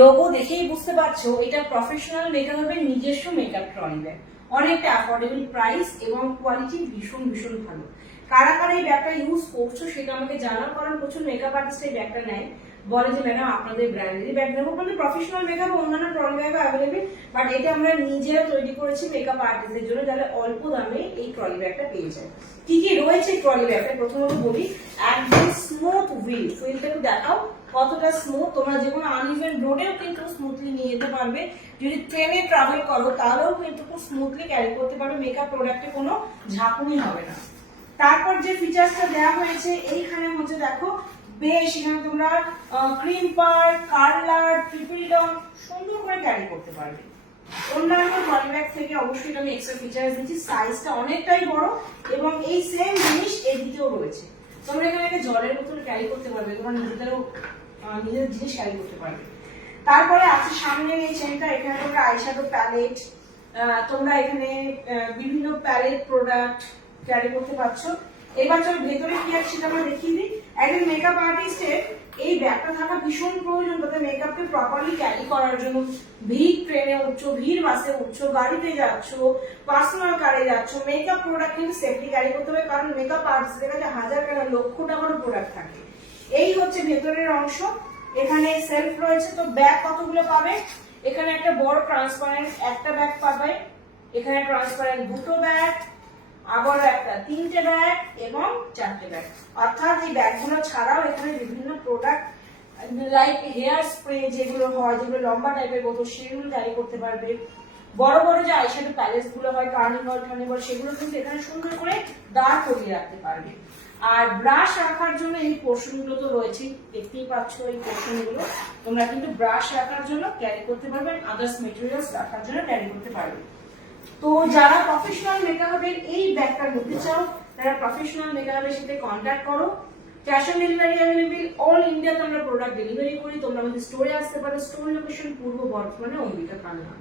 Logo দেখেই বুঝতে পারছো এটা প্রফেশনাল মেকআপের নিজস্ব মেকআপ ট্রলি ব্যাগ, অনেকটা অ্যাফোর্ডেবল প্রাইস এবং কোয়ালিটি ভীষণ ভীষণ ভালো। কারা কারা এই ব্যাগটা ইউজ করছো সেটা আমাকে জানাও, কারণ প্রচুর মেকআপ আর্টিস্ট এই ব্যাগটা নেয়, বলে যে ম্যাডাম আপনাদের ব্র্যান্ডেরই ব্যাগ নেবো, মানে প্রফেশনাল মেকআপ অন্যান্য ট্রলি ব্যাগও অ্যাভেলেবেল, বাট এটা আমরা নিজেরা তৈরি করেছি মেকআপ আর্টিস্টদের জন্য, যারা অল্প দামে এই ট্রলি ব্যাগটা পেয়ে যায়। কি কি রয়েছে ট্রলি ব্যাগটা প্রথমত বলি। একদম স্মুথ হুইলটা একটু দেখাও কতটা স্মুথ, তোমরা যে কোনো আনইভেন রোডেও কিন্তু স্মুথলি নিয়ে যেতে পারবে, যদি ট্রেনে ট্রাভেল করো তাহলেও কিন্তু খুব স্মুথলি ক্যারি করতে পারবে, মেকআপ প্রোডাক্টে কোনো ঝাঁকুনি হবে না। তারপর যে ফিচার্সটা দেওয়া হয়েছে এইখানে হচ্ছে দেখো বেশ, এখানে তোমরা ক্রিম পার, কার্লার, ট্রিপল ডন সুন্দর করে ক্যারি করতে পারবে। অন্যান্য ট্রলি ব্যাগ থেকে অবশ্যই আমি এক্সট্রা ফিচার্স দিচ্ছি, সাইজটা অনেকটাই বড় এবং এই সেম জিনিস এদিকেও রয়েছে। তোমরা এখানে একটা জলের বোতল ক্যারি করতে পারবে, তোমরা নিজেদের জিনিস ক্যারি করতে পারবে। তারপরে আছে সামনে এই চেনটা, এখানে তোমরা আইশ্যাডো প্যালেট, তোমরা এখানে বিভিন্ন প্যালেট প্রোডাক্ট ক্যারি করতে পারছো। এবার চলো ভেতরে কি আছে সেটা আমরা দেখিয়ে দিই। একজন মেকআপ আর্টিস্টের এই ব্যাগটা থাকা ভীষণ প্রয়োজন, তাদের মেকআপকে প্রপারলি ক্যারি করার জন্য। ভিড় ট্রেনে উঠছো, ভিড় বাসে উঠছো, গাড়িতে যাচ্ছ, পার্সোনাল কারে যাচ্ছ, মেকআপ প্রোডাক্ট কিন্তু সেফটি ক্যারি করতে হবে, কারণ মেকআপ আর্টিস্টদের কাছে হাজার টাকা লক্ষ টাকারও প্রোডাক্ট থাকে। এই হচ্ছে ভেতরের অংশ, এখানে সেলফ রয়েছে। তো ব্যাগ কতগুলো পাবে, এখানে একটা বড় ট্রান্সপারেন্ট একটা ব্যাগ পাবে, এখানে ট্রান্সপারেন্ট দুটো ব্যাগ, আবার একটা তিনটে ব্যাগ এবং চারটে ব্যাগ। অর্থাৎ এই ব্যাগগুলো ছাড়াও এখানে বিভিন্ন প্রোডাক্ট লাইক হেয়ার স্প্রে যেগুলো হয়, যেগুলো লম্বা টাইপের বোতল সেগুলো ক্যারি করতে পারবে। বড় বড় যে আইশ্যাডো প্যালেট গুলো হয় কার্নিভাল সেগুলো কিন্তু এখানে সুন্দর করে দাঁড় করিয়ে রাখতে পারবে। আর ব্রাশ রাখার জন্য এই পোর্শন গুলো তো রয়েছে, দেখতেই পাচ্ছ এই পোর্শন গুলো, তোমরা কিন্তু ব্রাশ রাখার জন্য ক্যারি করতে পারবে, আদার্স মেটেরিয়ালস রাখার জন্য ক্যারি করতে পারবে। তো যারা প্রফেশনাল মেকআপের এই ব্যাগটা নিতে চাও তারা প্রফেশনাল মেকআপের সাথে কন্ট্যাক্ট করো। Cash on delivery available, all ইন্ডিয়াতে আমরা প্রোডাক্ট ডেলিভারি করি। তোমরা আমাদের স্টোরে আসতে পারো, স্টোর লোকেশন পূর্ব বর্ধমানে, অম্বিকা কালনা।